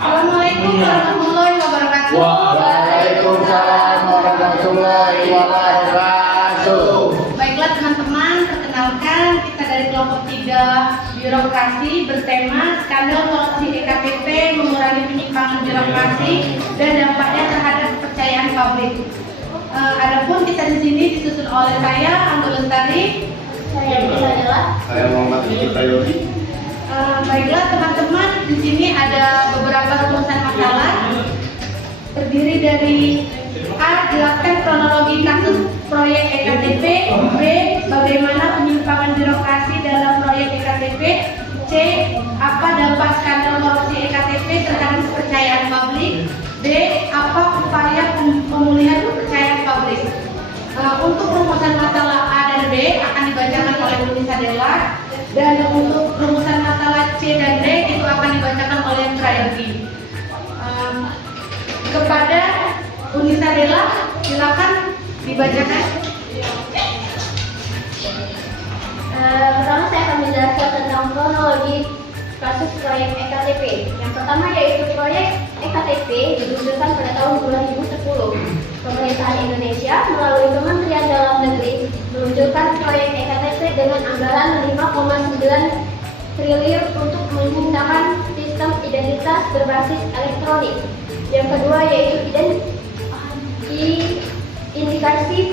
Assalamualaikum warahmatullahi wabarakatuh. Waalaikumsalam warahmatullahi wabarakatuh. Baiklah teman-teman, perkenalkan kita dari kelompok 3 birokrasi bertema skandal korupsi EKTP mengurangi penyimpangan birokrasi dan dampaknya terhadap kepercayaan publik. Adapun kita di sini disusun oleh saya Angga Lestari. Saya Muhammad Yudi. Baiklah teman-teman, di sini ada beberapa rumusan masalah. Terdiri dari A. Jelaskan kronologi kasus proyek EKTP. B. Bagaimana penyimpangan birokrasi dalam proyek EKTP. C. Apa dampak skandal korupsi EKTP terhadap kepercayaan publik. D. Apa upaya pemulihan kepercayaan publik. Untuk rumusan masalah A dan B akan dibacakan oleh Unisa Della, dan untuk rumusan masalah C dan D itu akan dibacakan oleh Trayogi. Kepada Unisa Della, silakan dibacakan. Pertama saya akan menjelaskan tentang kronologi kasus proyek EKTP. Yang pertama yaitu proyek EKTP diluncurkan pada tahun 2010. Pemerintahan Indonesia melalui Kementerian Dalam Negeri meluncurkan proyek EKTP dengan anggaran 5,9 triliun untuk menggunakan sistem identitas berbasis elektronik. Yang kedua yaitu indikasi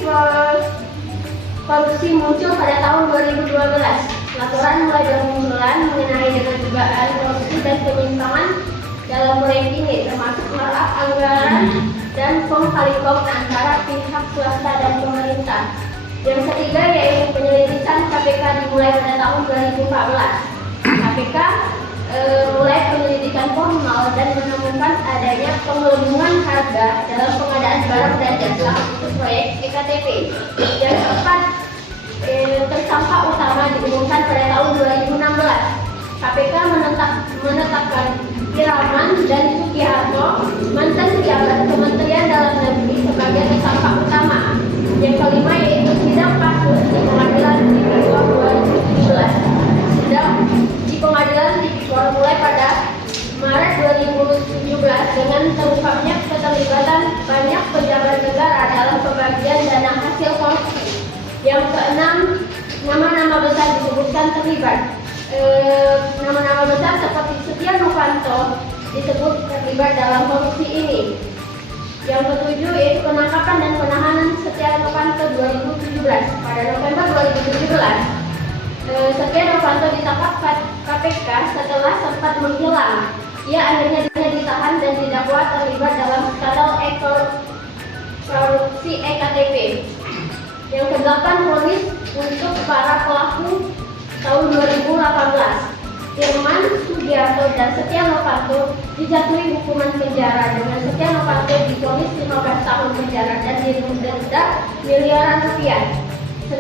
korupsi muncul pada tahun 2012. Laporan mulai bermunculan mengenai dengan dugaan korupsi dan penyimpangan dalam proyek ini, termasuk melarang anggaran dan kong kali kong antara pihak swasta dan pemerintah. Yang ketiga yaitu penyelidikan KPK dimulai pada tahun 2014. KPK mulai penyelidikan formal dan menemukan adanya penggelembungan harga dalam pengadaan barang dan jasa untuk proyek EKTP. Yang keempat, tersangka utama diumumkan pada tahun 2016. KPK menetapkan Iraman dan Sugiharto, mantan pejabat Kementerian Dalam Negeri, sebagai tersangka utama. Yang kelima yaitu sidang kasus di Pengadilan Tipikor 2017. Sidang di Pengadilan Tipikor mulai pada Maret 2017 dengan terungkapnya keterlibatan banyak pejabat negara dalam pembagian dana hasil korupsi. Yang keenam, nama-nama besar disebutkan terlibat. Nama-nama besar seperti Setia Novanto disebut terlibat dalam korupsi ini. Yang ketujuh yaitu penangkapan dan penahanan Setia Novanto 2017. Pada November 2017, Setia Novanto ditangkap KPK setelah sempat menghilang. Ia akhirnya ditahan dan didakwa terlibat dalam skandal korupsi EKTP. Yang kedelapan, vonis untuk para pelaku tahun 2018. Irman, Sugiharto, dan Setia Novanto dijatuhi hukuman penjara dengan Setia Novanto divonis 15 tahun penjara dan didenda miliaran rupiah. 9.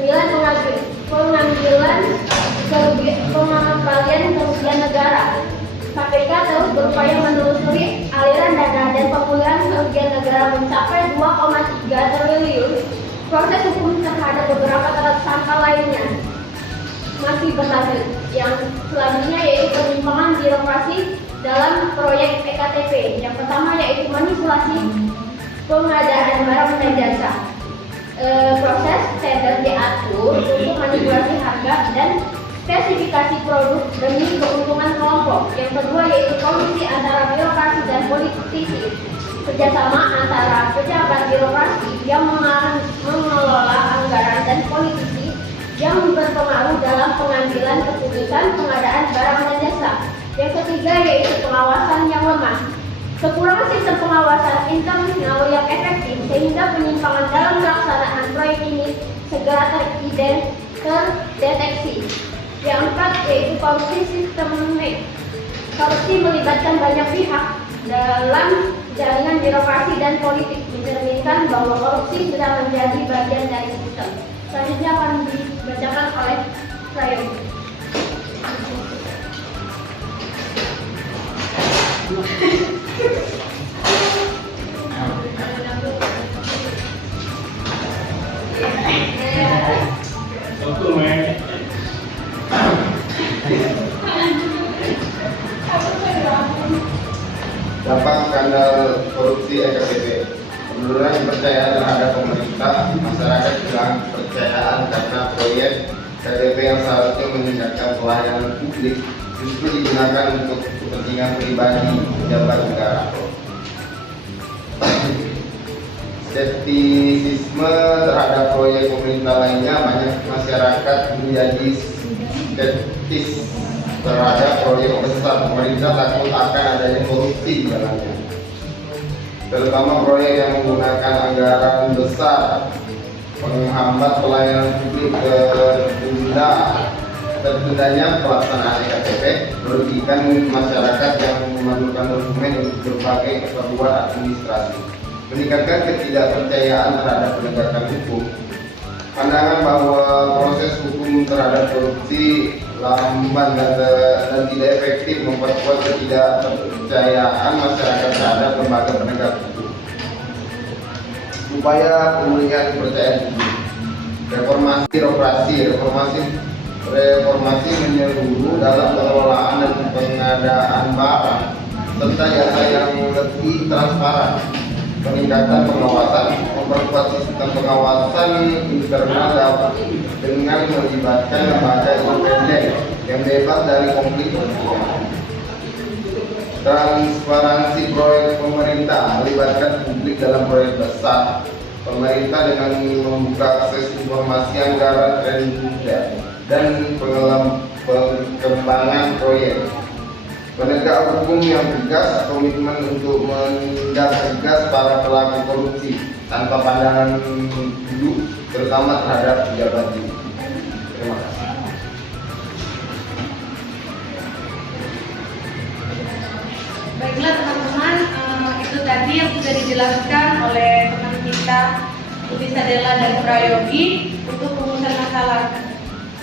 Pengembalian kerugian negara. KPK terus berupaya menelusuri aliran dana dan pemulihan kerugian negara mencapai 2,3 triliun. Proses hukum terhadap beberapa tersangka lainnya masih berlanjut. Yang selanjutnya yaitu penyimpangan birokrasi dalam proyek EKTP. Yang pertama yaitu manipulasi pengadaan barang dan jasa. Proses tender diatur untuk manipulasi harga dan spesifikasi produk demi keuntungan kelompok. Yang kedua yaitu kolusi antara birokrasi dan politisi. Kerjasama antara pejabat birokrasi yang mengelola anggaran dan politisi yang berpengaruh dalam pengambilan keputusan pengadaan barang dan jasa. Yang ketiga yaitu pengawasan yang lemah. Kekurangan sistem pengawasan internal yang efektif sehingga penyimpangan dalam pelaksanaan proyek ini segera terdeteksi. Yang keempat yaitu korupsi sistemik. Korupsi melibatkan banyak pihak dalam jaringan birokrasi dan politik, mencerminkan bahwa korupsi sudah menjadi bagian dari sistem. Selanjutnya akan dibacakan oleh saya. skandal korupsi EKTP. Penurunan kepercayaan terhadap pemerintah, masyarakat hilang kepercayaan karena proyek KTP yang seharusnya meningkatkan pelayanan publik justru digunakan untuk kepentingan pribadi pejabat negara. Skeptisisme terhadap proyek pemerintah lainnya, banyak masyarakat menjadi skeptis terhadap proyek besar pemerintah, takut akan adanya korupsi di dalamnya, terutama proyek yang menggunakan anggaran besar, menghambat pelayanan publik, tertundanya pelaksanaan EKTP, merugikan masyarakat yang memerlukan dokumen untuk berbagai keperluan administrasi, meningkatkan ketidakpercayaan terhadap penegakan hukum. Pandangan bahwa proses hukum terhadap korupsi lamban dan tidak efektif memperkuat ketidakpercayaan masyarakat terhadap lembaga penegak hukum. Upaya pemulihan kepercayaan publik. Reformasi birokrasi, reformasi menyeluruh dalam pengelolaan dan pengadaan barang serta jasa yang lebih transparan. Peningkatan pengawasan, memperkuat sistem pengawasan internal dengan melibatkan lembaga independen yang bebas dari konflik kepentingan. Transparansi proyek pemerintah, melibatkan publik dalam proyek besar pemerintah dengan membuka akses informasi anggaran dan pengembangan proyek. Penegak hukum yang tegas, komitmen untuk menindak tegas para pelaku korupsi tanpa pandangan bulu, terutama terhadap pejabat tinggi. Terima kasih. Baiklah teman-teman, itu tadi yang sudah dijelaskan oleh teman kita Budi Sadela dan Prayogi untuk rumusan masalah.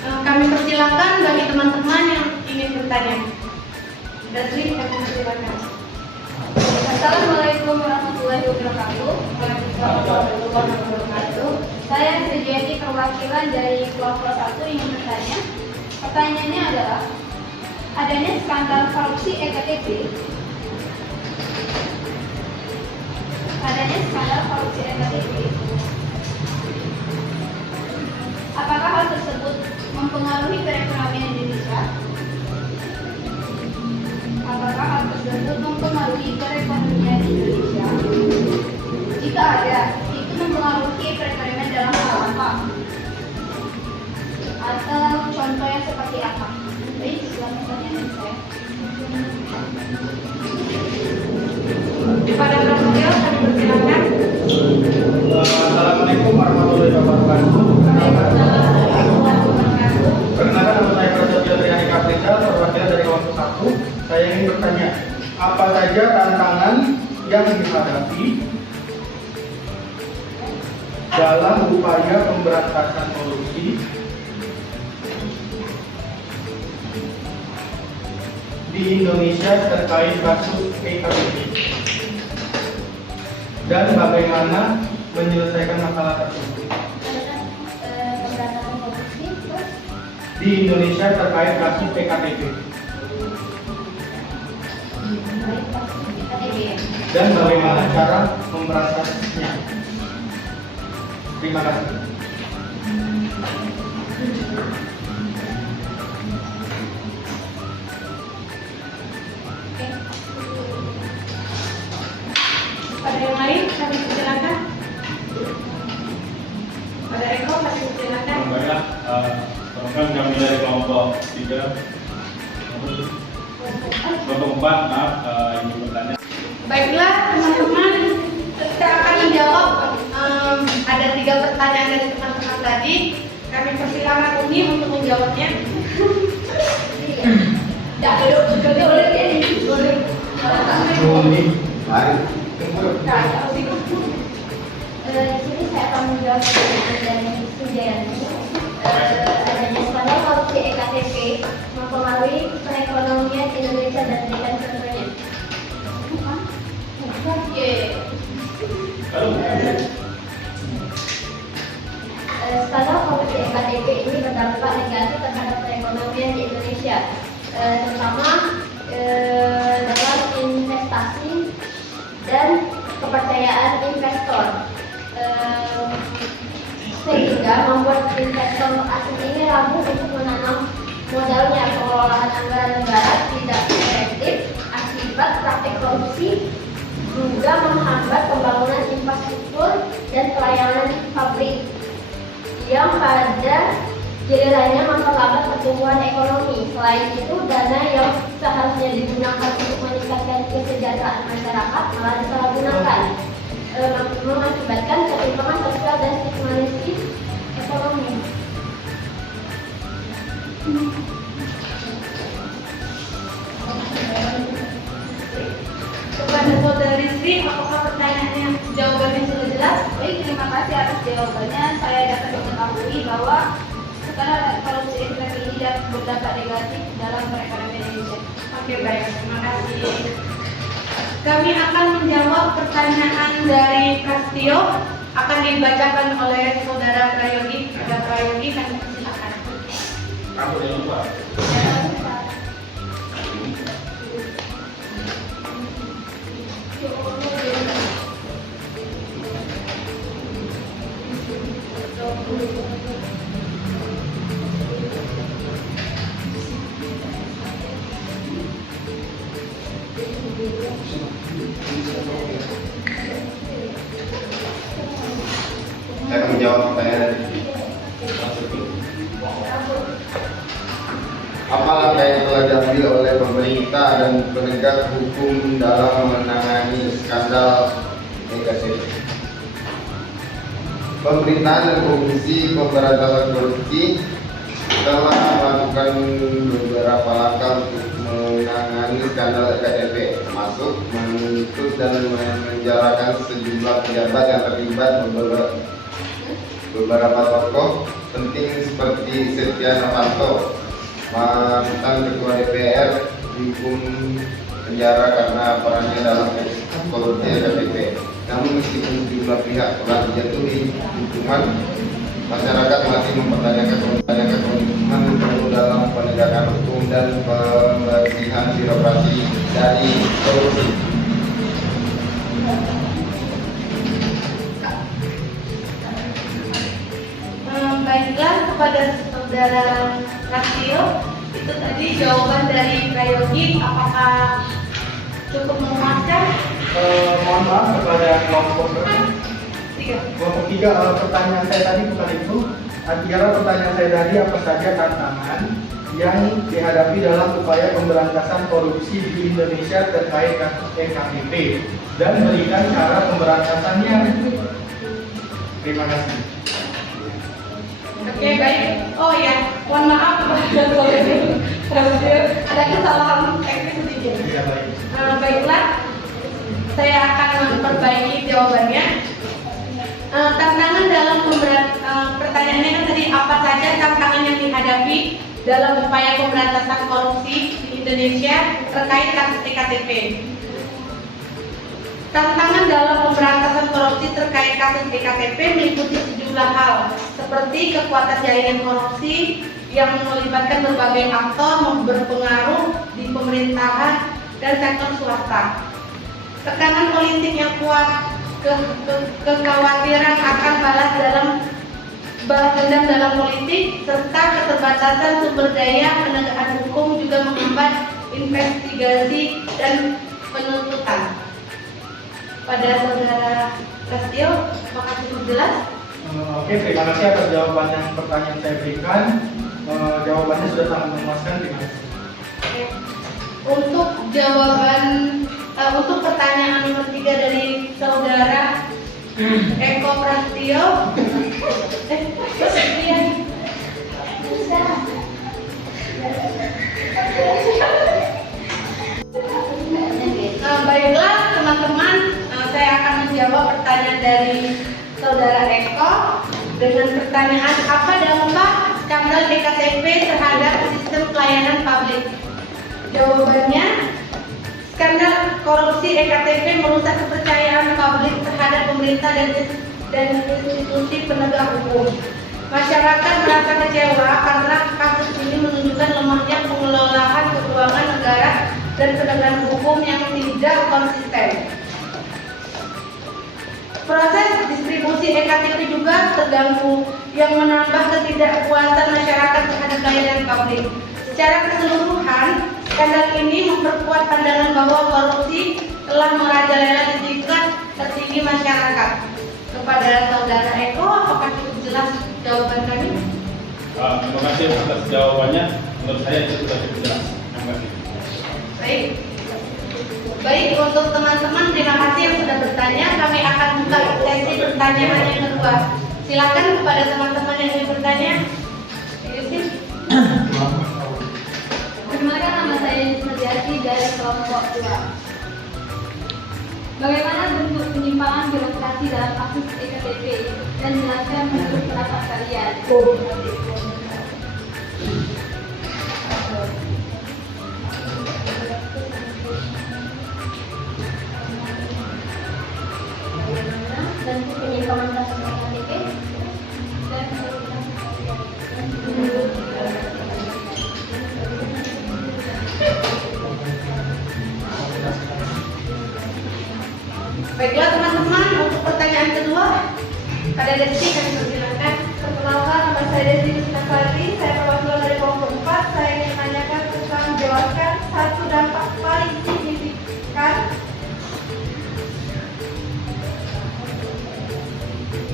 Kami persilakan bagi teman-teman yang ingin bertanya. Dasri, kami persilakan. Assalamualaikum warahmatullahi wabarakatuh. Waalaikumsalam warahmatullahi wabarakatuh. Saya Sejati, perwakilan dari kelompok 1 ingin bertanya. Pertanyaannya adalah, adanya skandal korupsi EKTP. Apakah hal tersebut mempengaruhi perekonomian Indonesia? Jika ada, itu mempengaruhi perekonomian dalam hal apa? Atau contoh yang seperti apa? Baik, silakan pertanyaan saya. Kepada Prasetyo, kami persilakan. Assalamualaikum warahmatullahi wabarakatuh. Perkenalkan, nama saya Prasetyo Triani Kaprisa, perwakilan dari kelompok 1. Saya ingin bertanya, apa saja tantangan yang dihadapi dalam upaya pemberantasan korupsi di Indonesia terkait kasus EKTP, dan bagaimana menyelesaikan masalah tersebut Pemberantasan korupsi di Indonesia terkait kasus EKTP, dan bagaimana cara memberantasnya. Terima kasih. Pada yang lain, kami persilakan. Pada Eko, kami persilakan. Baiklah, kami dari kelompok 3, kelompok 4, maaf, ingin bertanya. Baiklah teman-teman, kita akan menjawab. Ada 3 pertanyaan dari teman-teman tadi. Kami persilakan Uni untuk menjawabnya. Di sini saya akan menjawab pertanyaan dari Sujiani. Adanya skandal korupsi EKTP mempengaruhi perekonomian Indonesia dan berikan contohnya. Skandal korupsi EKTP ini berdampak negatif terhadap perekonomian di Indonesia, terutama dalam investasi ketiga, membuat investor asing ini ragu untuk menanam modalnya. Pengelolaan anggaran negara tidak efektif akibat praktik korupsi, juga menghambat pembangunan infrastruktur dan pelayanan publik yang pada gilirannya memperlambat pertumbuhan ekonomi. Selain itu, dana yang seharusnya digunakan untuk meningkatkan kesejahteraan masyarakat malah disalahgunakan, mengakibatkan ketimpangan sosial dan stigmatisasi ekonomi. Kepada Saudari Sri, apakah pertanyaannya jawabannya sudah jelas? Baik, terima kasih atas jawabannya. Saya dapat mengetahui bahwa sekarang korupsi ekstrim ini dapat berdampak negatif dalam perekonomian Indonesia. Oke, baik, terima kasih. Kami akan menjawab pertanyaan dari Prastio, akan dibacakan oleh Saudara Prayogi. Ada Prayogi, kami persilakan. Kamu jangan lupa. Saya akan menjawab pertanyaan dari apa langkah yang telah diambil oleh pemerintah dan penegak hukum dalam menangani skandal EKTP? Pemerintahan dan Komisi Pemberantasan Korupsi telah melakukan beberapa langkah untuk menangani skandal EKTP, termasuk menuntut dan menjarakan sejumlah pejabat yang terlibat beberapa tokoh penting seperti Setia Novanto, mantan Ketua DPR, dihukum penjara karena perannya dalam korupsi EKTP. Namun meskipun sejumlah pihak telah dijatuhi hukuman, masyarakat masih mempertanyakan komitmen perlu dalam penegakan hukum dan pembersihan birokrasi dari korupsi. Baiklah, kepada Saudara Prastio, itu tadi jawaban dari Prayogi, apakah cukup memuaskan? Mohon maaf kepada kelompok tiga, pertanyaan saya tadi bukan itu. Kira pertanyaan saya tadi apa saja tantangan yang dihadapi dalam upaya pemberantasan korupsi di Indonesia terkait kasus EKTP dan berikan cara pemberantasannya. Terima kasih. Oke, baik. Oh ya, mohon maaf kepada Saudari Prastio, ada kesalahan teknis sedikit. Ya, baik. Baiklah, saya akan memperbaiki jawabannya. Tantangan dalam pertanyaannya kan tadi apa saja tantangan yang dihadapi dalam upaya pemberantasan korupsi di Indonesia terkait kasus EKTP. Tantangan dalam pemberantasan korupsi terkait kasus EKTP meliputi sejumlah hal, seperti kekuatan jaringan korupsi yang melibatkan berbagai aktor berpengaruh di pemerintahan dan sektor swasta. Tekanan politik yang kuat, kekhawatiran akan balas dendam dalam politik, serta keterbatasan sumber daya penegakan hukum juga menghambat investigasi dan penuntutan. Pada Saudara Prastio, apakah cukup jelas? Oke, terima kasih atas jawaban yang pertanyaan saya berikan. Jawabannya sudah sangat memuaskan. Terima kasih. Oke. Untuk pertanyaan nomor 3 dari Saudara Eko Prastio. Baiklah teman-teman, saya akan menjawab pertanyaan dari Saudara Eko dengan pertanyaan apa dampak skandal EKTP terhadap sistem pelayanan publik. Jawabannya, skandal korupsi EKTP merusak kepercayaan publik terhadap pemerintah dan institusi penegak hukum. Masyarakat merasa kecewa karena kasus ini menunjukkan lemahnya pengelolaan keuangan negara dan penegakan hukum yang tidak konsisten. Proses distribusi EKTP juga terganggu yang menambah ketidakpuasan masyarakat terhadap layanan publik. Secara keseluruhan, skandal ini memperkuat pandangan bahwa korupsi telah merajalela di tingkat tertinggi masyarakat. Kepada Saudara Eko, apakah cukup jelas jawaban kami? Terima kasih atas jawabannya. Menurut saya itu sudah cukup jelas. Terima kasih. Baik, untuk teman-teman terima kasih yang sudah bertanya. Kami akan buka sesi pertanyaan yang kedua. Silakan kepada teman-teman yang ingin bertanya. Yusuf. Perkenalkan, nama saya Yusuf Jati dari kelompok 2. Bagaimana bentuk penyimpangan birokrasi dalam kasus EKTP dan jelaskan bentuk pendapat kalian. Bentuk penyimpangan kasus EKTP Dan Baiklah teman-teman, untuk pertanyaan kedua, ada Desi kami persilakan. perkenalkan, nama saya Desi Kusnasari, saya perwakilan dari kelompok 4. Saya ingin menanyakan tentang jelaskan satu dampak paling signifikan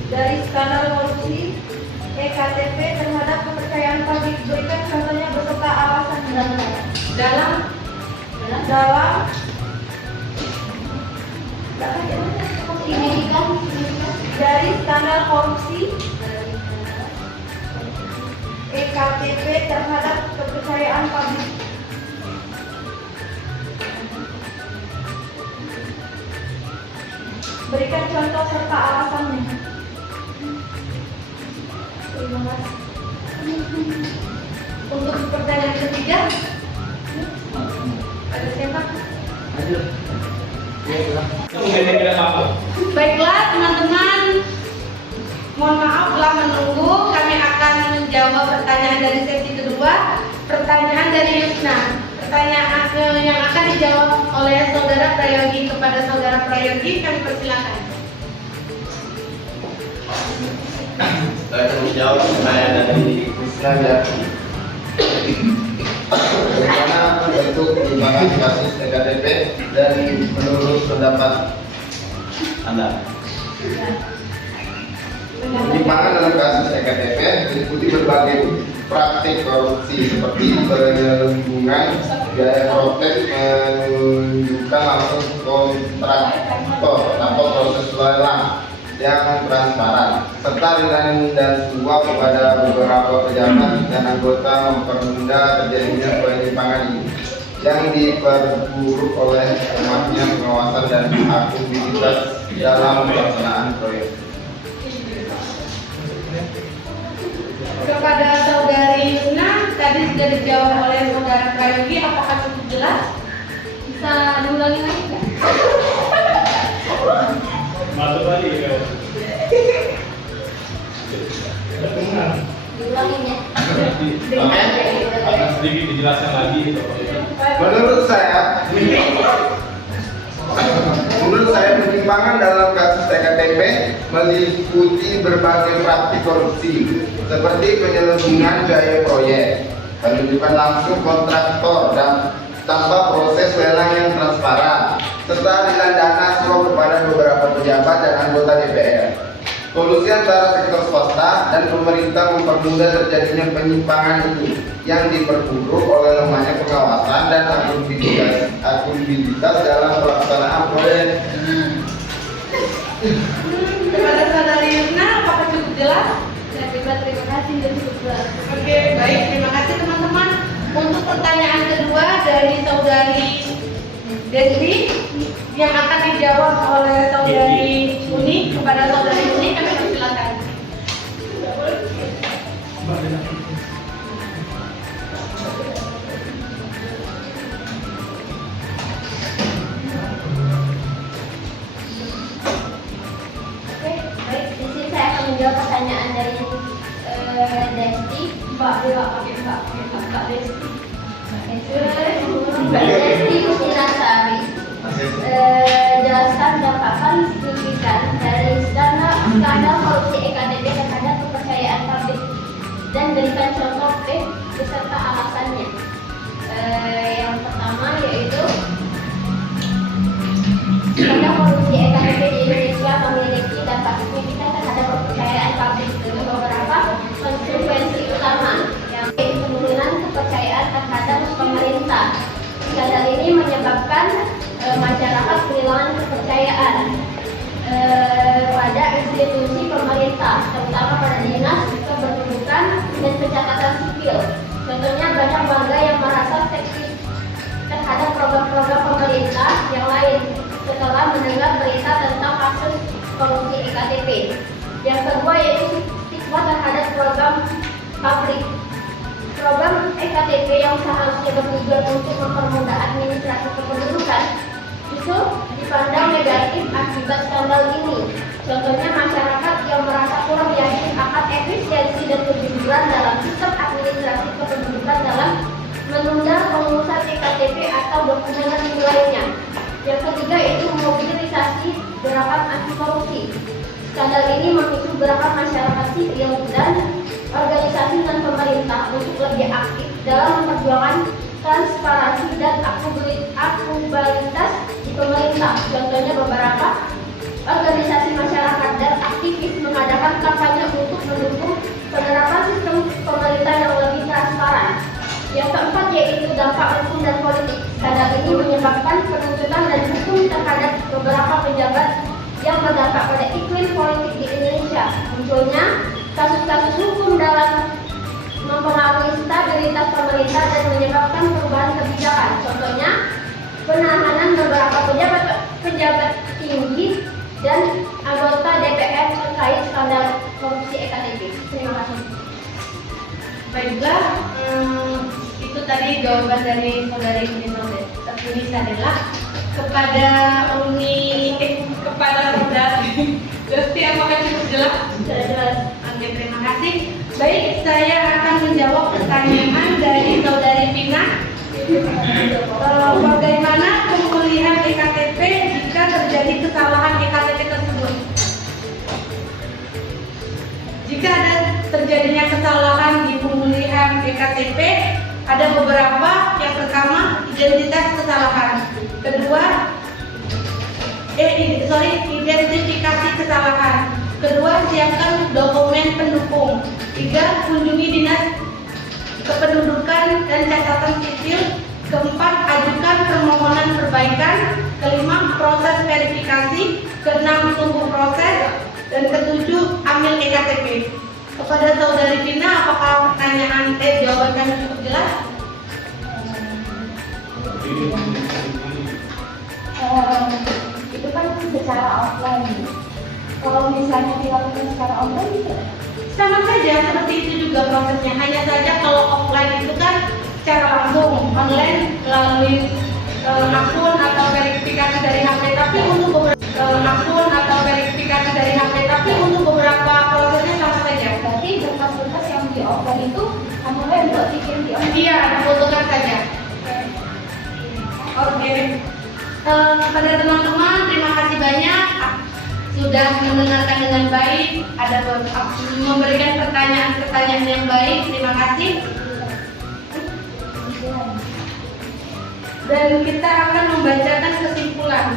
dari skandal korupsi EKTP terhadap kepercayaan publik. Berikan contohnya beserta alasan dalam signifikan dari skandal korupsi EKTP terhadap kepercayaan publik. Berikan contoh serta alasannya. Terima kasih. Untuk pertanyaan ketiga, ada siapa? Mungkin saya tidak mampu. Baiklah teman-teman, mohon maaf telah menunggu. Kami akan menjawab pertanyaan dari sesi kedua. Pertanyaan dari Yusna. Pertanyaan yang akan dijawab oleh Saudara Prayogi kepada Saudara Prayogi, kami persilakan. Saya akan menjawab pertanyaan dari Krisna Yati. Bagaimana bentuk penyimpangan kasus EKTP dan menurut pendapat Anda? Penyimpangan dalam kasus EKTP meliputi berbagai praktik korupsi seperti penyelembungan biaya protes, menunjukkan langsung kontraktor atau proses lelang yang transparan, serta ringan dan suap kepada beberapa pejabat dan anggota mempermudah terjadinya penyimpangan ini yang diperburuk oleh lemahnya pengawasan dan akuntabilitas dalam pelaksanaan proyek. Kepada Saudari Yusna, tadi sudah dijawab oleh Saudara Prayogi, apakah cukup jelas? Bisa diulangi lagi nggak? Masuk lagi ya. diulanginya. Akan sedikit dijelaskan lagi. Menurut saya penyimpangan dalam kasus EKTP meliputi berbagai praktik korupsi seperti penyelembungan biaya proyek, penunjukan langsung kontraktor dan tanpa proses lelang yang transparan, serta aliran dana suap kepada beberapa pejabat dan anggota DPR. Kolusi antara sektor swasta dan pemerintah mempermudah terjadinya penyimpangan itu yang diperburuk oleh lemahnya pengawasan dan akuntabilitas dalam pelaksanaan proyek. Kepada Saudari Yusna, apakah cukup jelas? Saya terima kasih dan cukup jelas. Oke, baik. Terima kasih teman-teman. Untuk pertanyaan kedua dari Saudari Desi yang akan dijawab oleh Saudari Uni, kepada Saudari Uni kami persilakan. Oke, baik. Di sini saya akan menjawab pertanyaan dari Desti. Mbak Desti. Mbak Desti Kusnasari. Jelaskan dampak paling signifikan dari skandal korupsi EKTP terhadap kepercayaan Yang pertama yaitu pada korupsi EKTP di Indonesia memiliki dampak signifikan terhadap kepercayaan publik dengan beberapa konsekuensi utama, yang penurunan kepercayaan terhadap pemerintah. Skandal ini menyebabkan masyarakat kehilangan kepercayaan pada institusi pemerintah, terutama pada dinas kependudukan dan pencatatan sipil. Contohnya, banyak warga yang merasa skeptis terhadap program-program pemerintah yang lain setelah mendengar berita tentang kasus korupsi EKTP. Yang kedua yaitu stigma terhadap program publik. Program EKTP yang seharusnya bertujuan untuk mempermudah administrasi kependudukan justru dipandang negatif akibat skandal ini. Contohnya, masyarakat yang merasa kurang yakin akan efisiensi dan kejujuran dalam sistem administrasi kependudukan dalam menunda pengurusan EKTP atau dokumen resmi lainnya. Yang ketiga itu mobilisasi gerakan anti korupsi. Skandal ini memicu gerakan masyarakat sipil dan organisasi dan pemerintah untuk lebih aktif dalam memperjuangkan transparansi dan akuntabilitas di pemerintah. Contohnya, beberapa organisasi masyarakat dan aktivis mengadakan kampanye untuk mendukung penerapan sistem pemerintah yang lebih transparan. Yang keempat yaitu dampak hukum dan politik. Skandal ini menyebabkan penuntutan dan hukum terhadap beberapa pejabat yang berdampak pada iklim politik di Indonesia. Munculnya kasus-kasus hukum dalam mempengaruhi stabilitas pemerintah dan menyebabkan perubahan kebijakan. Contohnya, penahanan beberapa pejabat tinggi dan anggota DPR terkait skandal korupsi EKTP. Terima kasih. Baiklah, itu tadi jawaban dari saudari Uni Sadela kepada kepada saudari Lesti. Apakah cukup jelas? Sudah jelas. Oke, terima kasih. Baik, saya akan menjawab pertanyaan dari saudari Vina. Bagaimana pemulihan EKTP jika terjadi kesalahan EKTP tersebut? Jika ada terjadinya kesalahan di pemulihan EKTP, ada beberapa. Yang pertama, identitas kesalahan. Kedua, identifikasi kesalahan. Kedua, siapkan dokumen pendukung. Tiga, kunjungi dinas kependudukan dan catatan sipil. Keempat, ajukan permohonan perbaikan. Kelima, proses verifikasi. Keenam, tunggu proses. Dan ketujuh, ambil EKTP. Kepada saudari Vina, apakah pertanyaan jawaban kami cukup jelas? Itu kan secara offline. Kalau misalnya dilakukan secara online itu Sama saja, seperti itu juga prosesnya. Hanya saja kalau offline itu kan secara langsung, online melalui akun atau verifikasi dari HP. Tapi untuk beberapa prosesnya sama saja. berarti berkas-berkas yang di offline itu hanya yang buat bikin di online. Iya, dibutuhkan saja. Oke. Kepada teman-teman, terima kasih banyak sudah mendengarkan dengan baik, memberikan pertanyaan-pertanyaan yang baik. Terima kasih. Dan kita akan membacakan kesimpulan.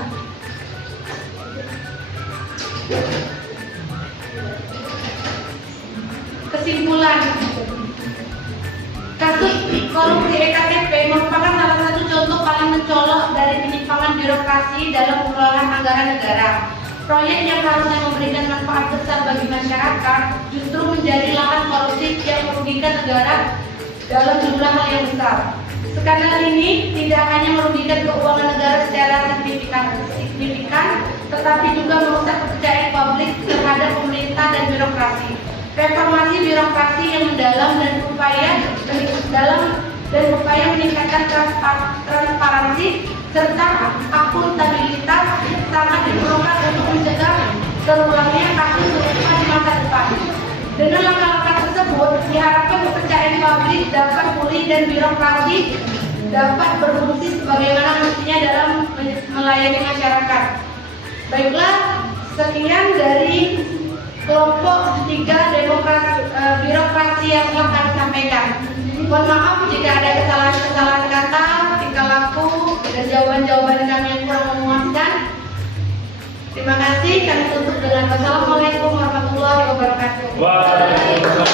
Kasus korupsi EKTP merupakan salah satu contoh paling mencolok dari penyimpangan birokrasi dalam pengelolaan anggaran negara. Proyek yang harusnya memberikan manfaat besar bagi masyarakat justru menjadi lahan korupsi yang merugikan negara dalam jumlah hal yang besar. Skandal ini tidak hanya merugikan keuangan negara secara signifikan, tetapi juga merusak kepercayaan publik terhadap pemerintah dan birokrasi. Reformasi birokrasi yang mendalam dan upaya meningkatkan transparansi serta akuntabilitas sangat diperlukan untuk mencegah terulangnya kasus serupa di masa depan. Dengan langkah-langkah tersebut, diharapkan kepercayaan publik dapat pulih dan birokrasi dapat berfungsi sebagaimana mestinya dalam melayani masyarakat. Baiklah, sekian dari kelompok 3 birokrasi yang telah kami sampaikan. Mohon maaf jika ada kesalahan-kesalahan kata dan jawaban-jawaban kami yang kurang memuaskan. Terima kasih. Kami tutup dengan wassalamualaikum warahmatullahi wabarakatuh. Waalaikumsalam.